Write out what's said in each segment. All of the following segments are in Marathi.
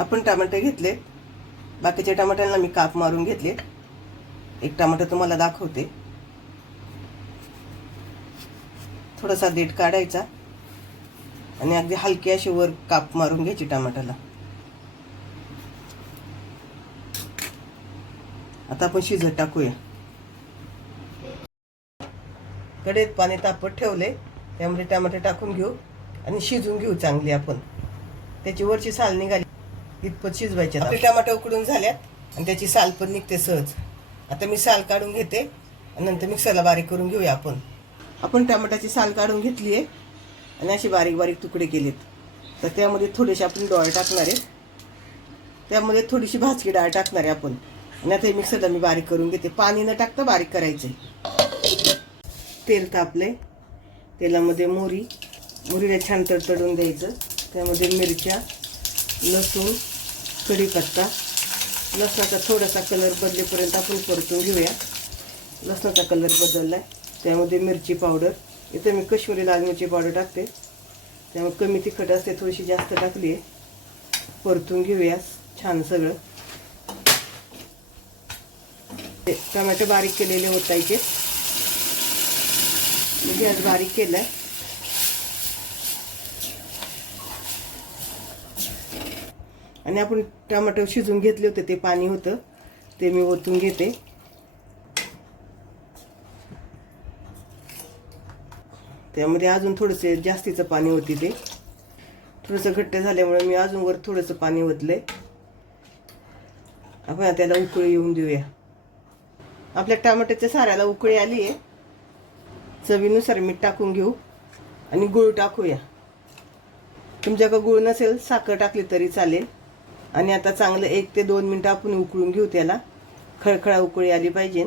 आपण टमाटे घेतले, बाकीच्या टमाट्यांना मी काप मारून घेतले। एक टमाटा तुम्हाला दाखवते। थोडासा देठ काढायचा आणि अगदी हलकी अशी वर काप मारून घ्यायची टमाट्याला। आता आपण शिजत टाकूया। कढईत पाणी तापत ठेवले, त्यामध्ये टमाटे टाकून घेऊ आणि शिजून घेऊ चांगली। आपण त्याची वरची साल निघाली इतपत शिजवायचे। आपले टमाटे उकडून झाल्यात आणि त्याची साल पण निघते सहज। आता मी साल काढून घेते आणि नंतर मिक्सरला बारीक करून घेऊया। आपण टमाट्याची साल काढून घेतली आहे आणि अशी बारीक बारीक तुकडे केलेत। तर त्यामध्ये थोडेसे आपण डाळ टाकणार आहे, त्यामध्ये थोडीशी भाजकी डाळ टाकणार आहे आपण। आणि आता मिक्सरला मी बारीक करून घेते, पाणी न टाकता बारीक करायचं। तेल तापले, तेलामध्ये मोहरीला छान तडतडून द्यायचं। त्यामध्ये मिरच्या, लसूण, कढीपत्ता, लसणाचा थोडासा कलर बदलेपर्यंत आपण परतून घेऊया। लसणाचा कलर बदललाय, त्यामध्ये मिरची पावडर, इथे मी काश्मीरी लाल मिरची पावडर टाकते, त्यामुळे कमी तिखट असते, थोडीशी जास्त टाकली आहे। परतून घेऊया छान सगळं। टमाटे बारीक केलेले ओतायचे, गॅस बारीक केलाय। आणि आपण टमाटे शिजून घेतले होते, ते पाणी होतं ते मी ओतून घेते। त्यामध्ये अजून थोडंसे जास्तीचं पाणी होती, ते थोडंसं घट्ट झाल्यामुळे मी अजून वर थोडंसं पाणी ओतलंय। आपण त्याला उकळी येऊन देऊया। आपल्या टमाट्याच्या साऱ्याला उकळी आली आहे। चवीनुसार मीठ टाकून घेऊ आणि गूळ टाकूया। तुमच्याकडे गूळ नसेल साखर टाकली तरी चालेल। आणि आता चांगलं 1 ते 2 मिनिटं आपण उकळून घेऊ त्याला। खळखळा उकळी आली पाहिजे।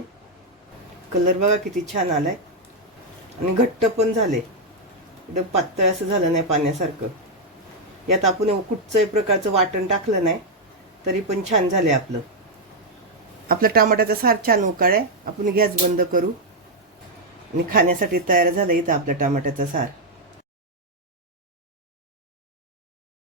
कलर बघा किती छान आलाय आणि घट्ट पण झाले, एकदम पातळ असं झालं नाही पाण्यासारखं। यात आपण कुठचंही प्रकारचं वाटण टाकलं नाही तरी पण छान झाले आपलं टमाट्याचा सार छान उकळाय। आपण गॅस बंद करू आणि खाण्यासाठी तयार झालं इथं आपलं टमाट्याचा सार।